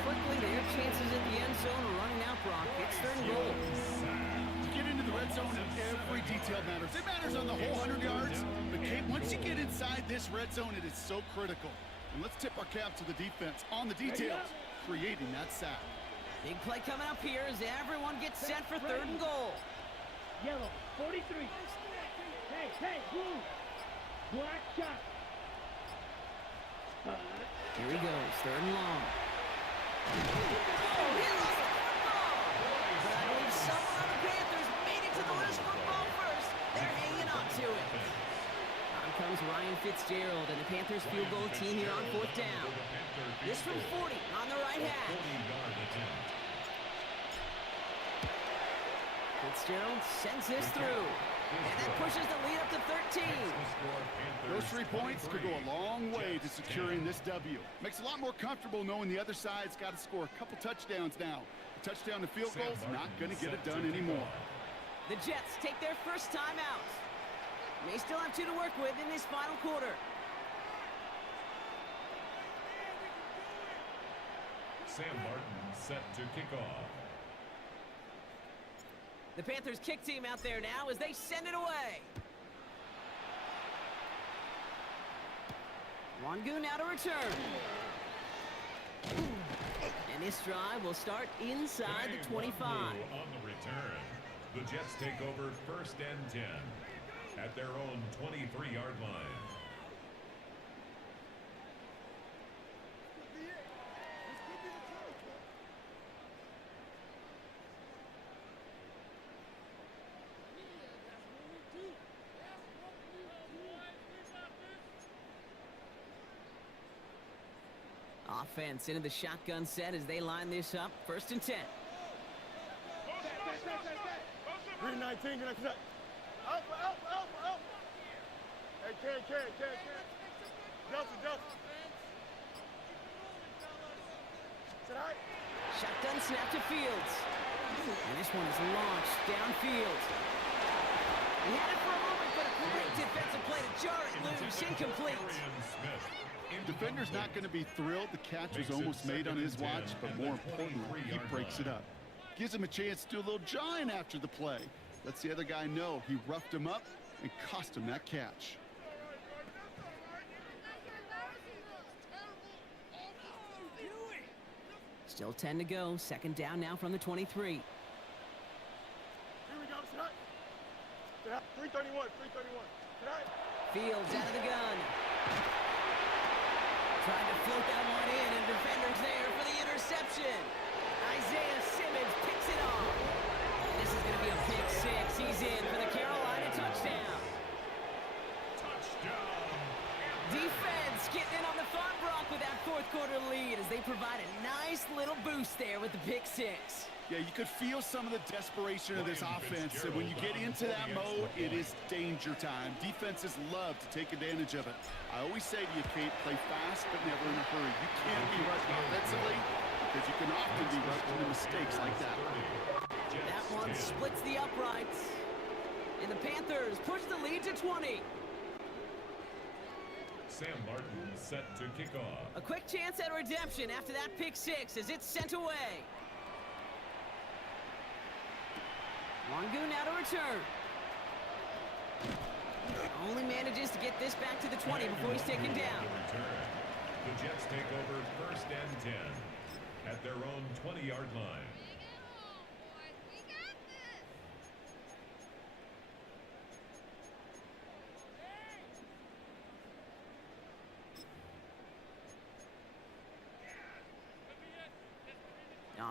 Quickly, their chances at the end zone are running out, Brock. It's 3rd and goal. To get into the red zone, every detail matters. It matters on the whole 100 yards. But, Kate, once you get inside this red zone, it is so critical. And let's tip our cap to the defense on the details, creating that sack. Big play coming up here as everyone gets set for 3rd and goal. Yellow. 43. Hey, hey, blue. Black shot. Here he goes, 3rd and long. Oh, he lost the football! But I believe someone on the Panthers made it to the loose football first. They're hanging on to it. On comes Ryan Fitzgerald and the Panthers field goal team here on 4th down. This from 40 on the right hash. Fitzgerald sends this through. And that pushes the lead up to 13. Those 3 points could go a long way to securing this W. Makes it a lot more comfortable knowing the other side's got to score a couple touchdowns now. A touchdown to field goal's not going to get it done anymore. The Jets take their first time out. They still have 2 to work with in this final quarter. Sam Martin set to kick off. The Panthers kick team out there now as they send it away. Wangu now to return. And this drive will start inside the 25. On the return, the Jets take over 1st and 10 at their own 23-yard line. Offense into the shotgun set as they line this up. 1st and 10. 3-19, get that. Alpha. Hey, Ken. Delta. Sit high. Shotgun snap to Fields. And this one is launched downfield. He had it for a moment, but a great defensive play to jar it loose. Incomplete. Defender's not going to be thrilled the catch was almost made on his watch, but more importantly, he breaks it up. Gives him a chance to do a little jawing after the play. Lets the other guy know he roughed him up and cost him that catch. Still 10 to go. 2nd down now from the 23. Here we go, sit high. 331. Sit high. Fields out of the gun. Trying to float that one in, and defender's there for the interception. Isaiah Simmons picks it off. And this is going to be a pick 6. He's in for the Carolina touchdown. Defense getting in on the fun block with that 4th quarter lead as they provide a nice little boost there with the pick 6. Yeah, you could feel some of the desperation of this offense. And when you get into that mode, it is danger time. Defenses love to take advantage of it. I always say to you, Kate, play fast but never in a hurry. You can't be rushed offensively because you can often be rushed into mistakes like that. That one splits the uprights. And the Panthers push the lead to 20. Sam Martin set to kick off. A quick chance at redemption after that pick 6 as it's sent away. Wangu now to return. Only manages to get this back to the 20 before he's taken down. The Jets take over 1st and 10 at their own 20-yard line.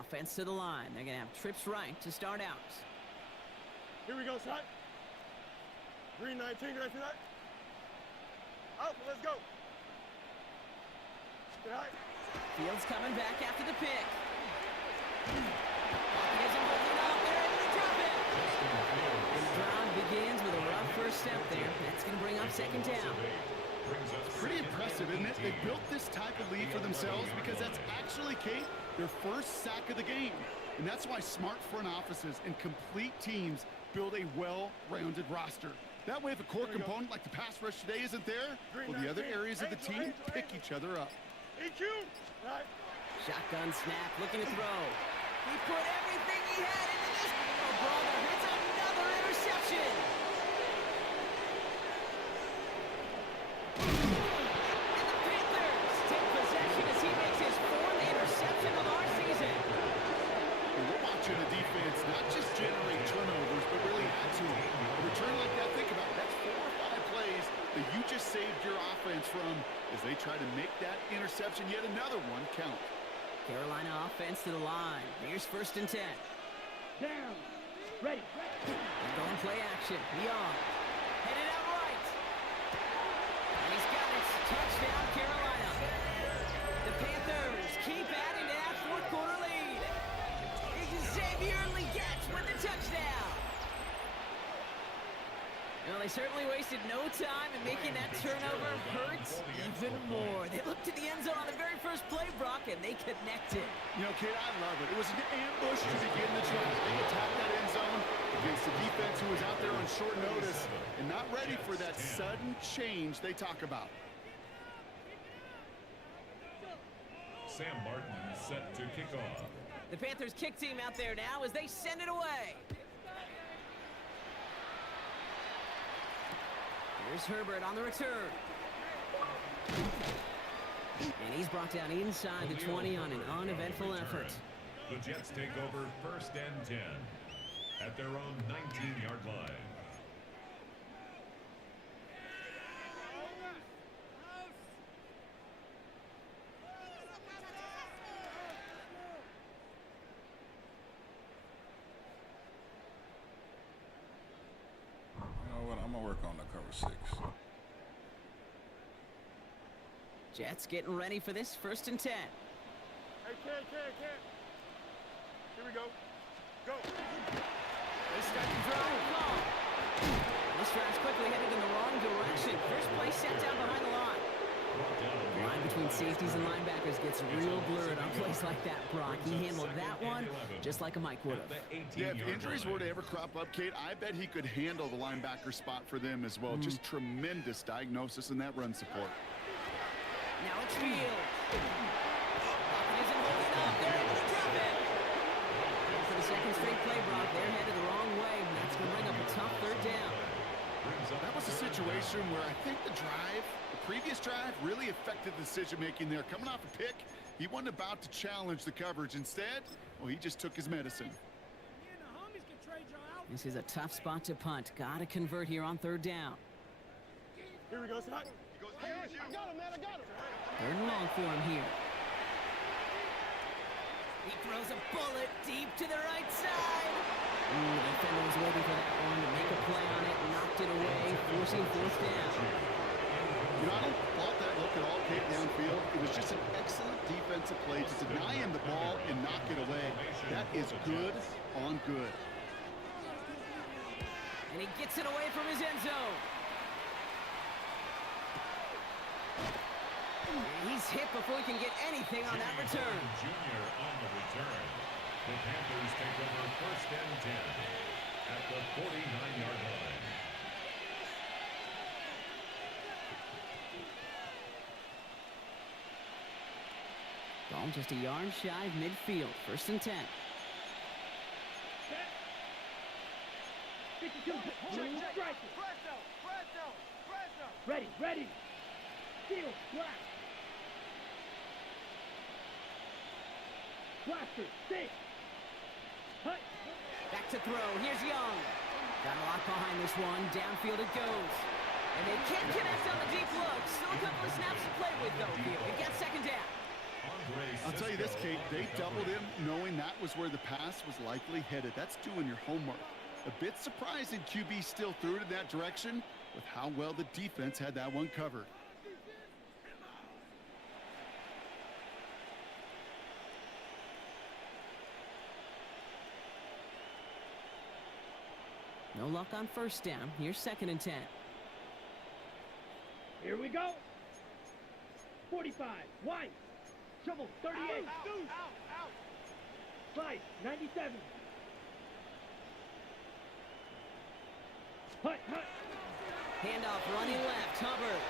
Offense to the line. They're going to have trips right to start out. Here we go, shot. 3-19, get that. Alpha, let's go. Sit high. Fields coming back after the pick. Pocket isn't holding up. They're able to drop it. And the drive begins with a rough first step there. That's going to bring up 2nd down. It's pretty impressive, isn't it? They built this type of lead for themselves because that's actually, Kate, their first sack of the game. And that's why smart front offices and complete teams build a well-rounded roster. That way, if a core component like the pass rush today isn't there, well, the other areas of the team pick each other up. EQ. Right. Shotgun snap, looking to throw. He put everything he had into this. Oh, brother, it's another interception. And the Panthers take possession as he makes his 4th interception of our season. And we're watching the defense not just generate turnovers, but really add to it. A return like that, think about it, that's 4 or 5 plays that you just saved your offense from as they try to make that interception, yet another one, count. Carolina offense to the line. Here's 1st and 10. Down. Ready. They're going play action. Young. Headed out right. And he's got it. Touchdown, Carolina. The Panthers keep adding to that 4th quarter lead. Xavier Legette with the touchdown. they certainly wasted no time in making that turnover hurt even more. They looked to the end zone on the very first play, Brock, and they connected. You know, kid, I love it. It was an ambush to begin the drive. They attacked that end zone against the defense who was out there on short notice and not ready for that sudden change they talk about. Sam Martin set to kick off. The Panthers kick team out there now as they send it away. Here's Herbert on the return. And he's brought down inside the 20 on an uneventful effort. The Jets take over 1st and 10 at their own 19-yard line. I'm gonna work on the cover 6. Jets getting ready for this 1st and 10. Hey, Ken. Here we go. Go. They start to drive the ball. This drive's quickly headed in the wrong direction. First play set down behind the line. The line between safeties and linebackers gets real blurred on plays like that, Brock. He handled that one just like a Mike would have. Yeah, if injuries were to ever crop up, Kate, I bet he could handle the linebacker spot for them as well. Just tremendous diagnosis in that run support. Now it's Field. Isn't holding up. They're able to drop it. For the second straight play, Brock, they're headed the wrong way. That's going to bring up a tough 3rd down. That was a situation where I think the previous drive really affected the decision-making there. Coming off a pick, he wasn't about to challenge the coverage. Instead, well, he just took his medicine. This is a tough spot to punt. Got to convert here on 3rd down. Here we go, Scott. Hey, I got him, man. I got him. 3rd and long for him here. He throws a bullet deep to the right side. The defender was waiting for that one to make a play on it, knocked it away, forcing 4th down. You know, I don't fault that look at all, Kate, downfield. It was just an excellent defensive play to deny him the ball and knock it away. That is good on good. And he gets it away from his end zone. And he's hit before he can get anything on that return. Junior on the return. The Panthers take over 1st and 10 at the 49-yard line. Ball just a yard shy of midfield. 1st and 10. Ready. Field, black. Blaster, stick. Hut. Back to throw. Here's Young. Got a lot behind this one. Downfield it goes. And they can't connect on the deep look. Still a couple of snaps to play with, though, here. We've got 2nd down. I'll tell you this, Kate, they doubled him knowing that was where the pass was likely headed. That's doing your homework. A bit surprising QB still threw it in that direction with how well the defense had that one covered. No luck on 1st down. Here's 2nd and 10. Here we go. 45, wide. Shovel, 38. Slide, 97. Hut. Handoff running left. Hubbard.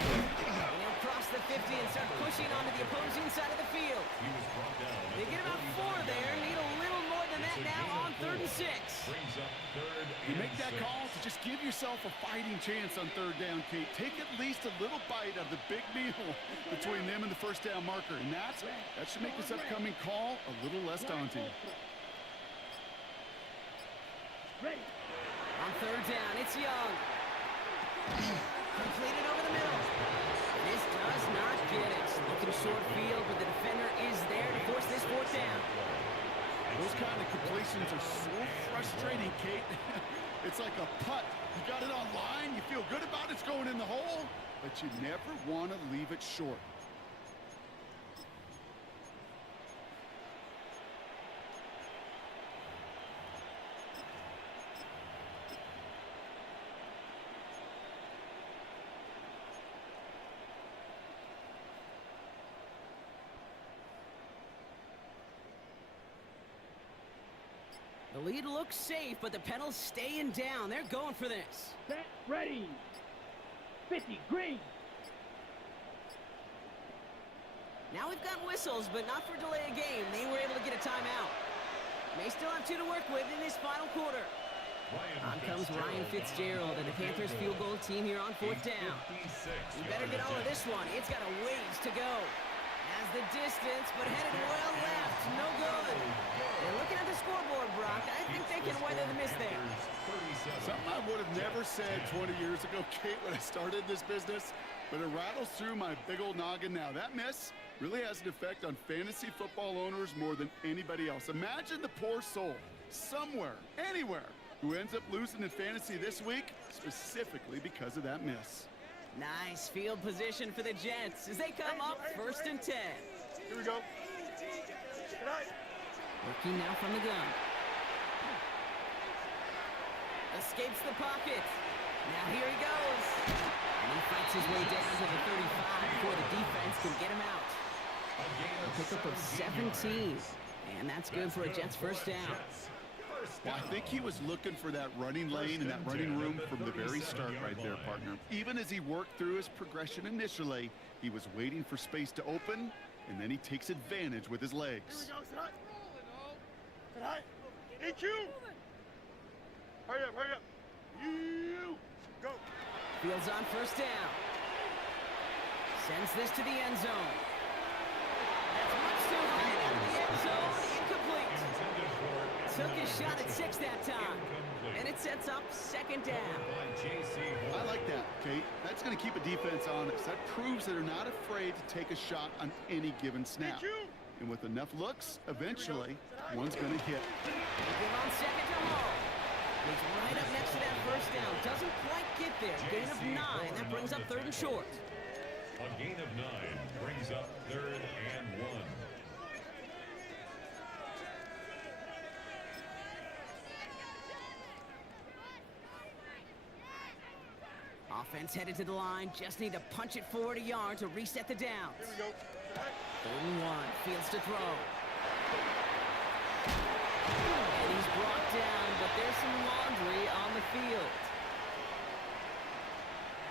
And he'll cross the 50 and start pushing onto the opposing side of the field. He was brought down. They get about 4 there. Need a little more than that now on 3rd and 6. Brings up 3rd You and make that 6. call to just give yourself a fighting chance on 3rd down, Kate. Take at least a little bite of the big meal between them and the 1st down marker. And that should make this upcoming call a little less daunting. Ready. On 3rd down, it's Young. Completed over the middle. This does not get it. Looking short field, but the defender is there to force this 4th down. Those kind of completions are so frustrating, Kate. It's like a putt. You got it on line, you feel good about it's going in the hole, but you never want to leave it short. The lead looks safe, but the Panthes staying down. They're going for this. Set, ready. 50, green. Now we've got whistles, but not for delay of game. They were able to get a timeout. May still have 2 to work with in this final quarter. On comes Ryan Fitzgerald and the Panthers field goal team here on 4th down. You better get all of this one. It's got a ways to go. Has the distance, but headed well left. No good. And looking at the scoreboard, Brock, I think they can weather the miss there. Something I would have never said 20 years ago, Kate, when I started this business, but it rattles through my big old noggin now. That miss really has an effect on fantasy football owners more than anybody else. Imagine the poor soul, somewhere, anywhere, who ends up losing in fantasy this week, specifically because of that miss. Nice field position for the Jets as they come up 1st and 10. Here we go. Tonight. Working now from the gun. Escapes the pocket. Now here he goes. And he fights his way down to the 35 before the defense can get him out. A pickup of 17. And that's good for a Jets first down. Well, I think he was looking for that running lane and that running room from the very start right there, partner. Even as he worked through his progression initially, he was waiting for space to open, and then he takes advantage with his legs. Here we go, tonight. EQ. Hurry up, hurry up. You go. Fields on 1st down. Sends this to the end zone. That's much too high out of the end zone. Incomplete. Took his shot at 6 that time. And it sets up 2nd down. I like that, Kate. That's going to keep a defense honest. That proves that they're not afraid to take a shot on any given snap. And with enough looks, eventually, one's going to hit. Give on 2nd to Hall. He's right up next to that 1st down. Doesn't quite get there. Gain of 9. That brings up 3rd and short. A gain of 9 brings up 3rd and 1. Offense headed to the line. Just need to punch it forward a yard to reset the downs. Here we go. 3rd and 1. Fields to throw. And he's brought down, but there's some laundry on the field.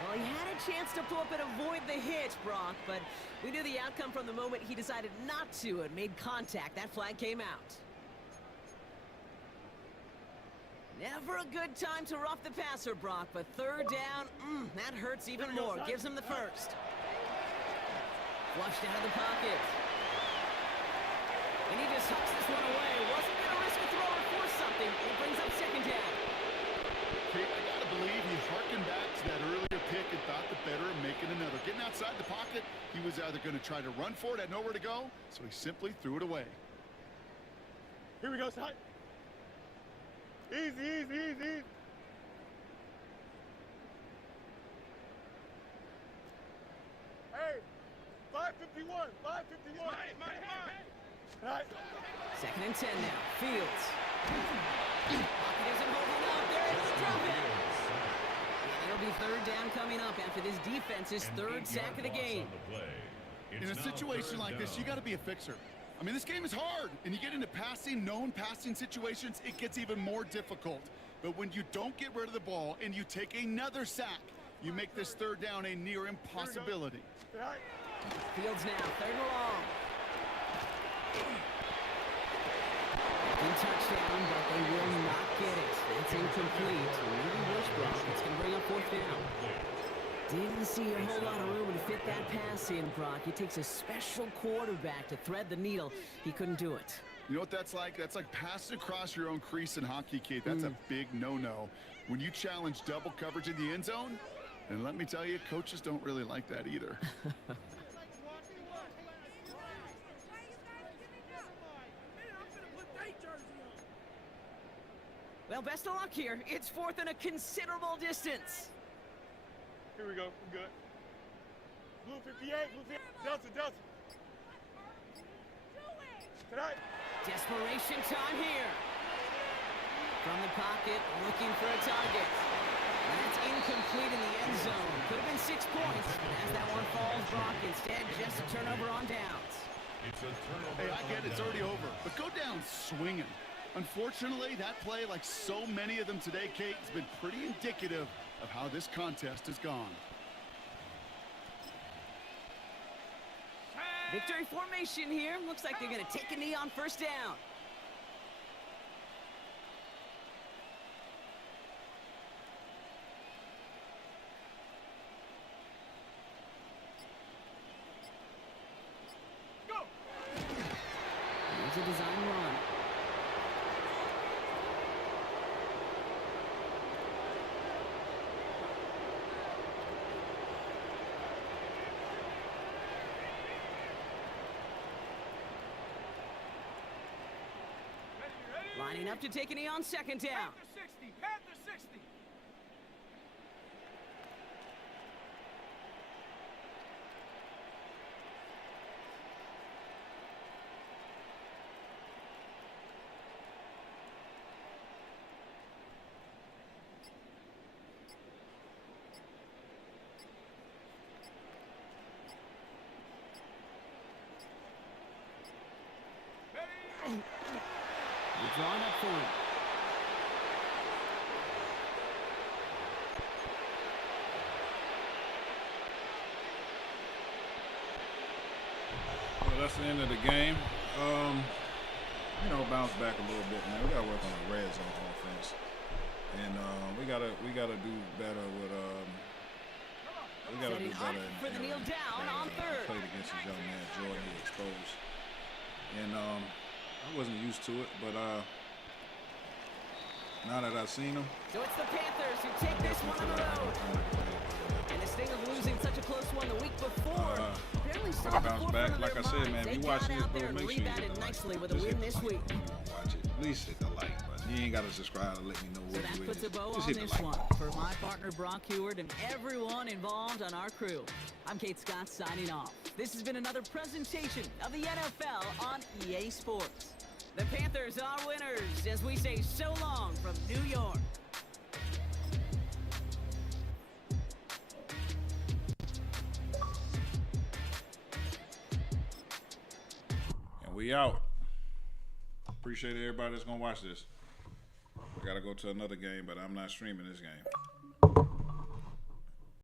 Well, he had a chance to pull up and avoid the hit, Brock, but we knew the outcome from the moment he decided not to and made contact. That flag came out. Never a good time to rough the passer, Brock, but 3rd down, that hurts even more. Gives him the 1st. Flushed out of the pocket. And he just hucks this one away. Wasn't going to risk a throw or force something. It brings up 2nd down. Kate, I got to believe he harkened back to that earlier pick and thought the better of making another. Getting outside the pocket, he was either going to try to run for it, had nowhere to go, so he simply threw it away. Here we go, son. Easy, easy, easy. Hey, 551, 551. Right. 2nd and 10 now. Fields. Pocket isn't holding up. They're able to drop it. And it'll be 3rd down coming up after this defense's 3rd sack of the game. In a situation like this, you got to be a fixer. I mean, this game is hard, and you get into known passing situations, it gets even more difficult. But when you don't get rid of the ball and you take another sack, you make this 3rd down a near impossibility. Fields now, 3rd and long. Good touchdown, but they will not get it. That's incomplete. Really wish, Brock. It's going to bring up 4th down. Didn't see a whole lot of room to fit that pass in, Brock. It takes a special quarterback to thread the needle. He couldn't do it. You know what that's like? That's like passing across your own crease in hockey, Kate. That's a big no-no. When you challenge double coverage in the end zone, and let me tell you, coaches don't really like that either. Well, best of luck here. It's 4th and a considerable distance. Here we go. We're good. Blue 58, blue 58. Delta, Delta. Tonight. Desperation time here. From the pocket, looking for a target. And that's incomplete in the end zone. Could have been 6 points. As that one falls, Brock, instead just a turnover on downs. It's a turnover. Hey, I get it. It's already over. But go down swinging. Unfortunately, that play, like so many of them today, Kate, has been pretty indicative of how this contest has gone. Victory formation here. Looks like they're going to take a knee on first down. Here's a design run. Lining up to take a knee on second down. Panther 60, Panther 60. We're drawn up for it. Well, that's the end of the game. You know, bounce back a little bit, man. We gotta work on the red zone offense, and we gotta do better with we gotta do better for the kneel down on third. Played against this young man Jordan, he exposed, and I wasn't used to it, but now that I've seen him, So it's the Panthers who take this one on the road. And the sting of losing such a close one the week before. Apparently saw the bounce forefront back. of Like their I said, minds. man, They if you got watching this, out bro, there and make sure you hit rebounded the like nicely button. with a Just win hit the this like week. button. You gonna watch it. At least hit the like button. You ain't gotta subscribe to let me know So what that you puts a bow Just on hit the this like one. button. For my partner Brock Heward and everyone involved on our crew, I'm Kate Scott signing off. This has been another presentation of the NFL on EA Sports. The Panthers are winners as we say so long from New York. And we out. Appreciate everybody that's gonna watch this. I gotta go to another game, but I'm not streaming this game.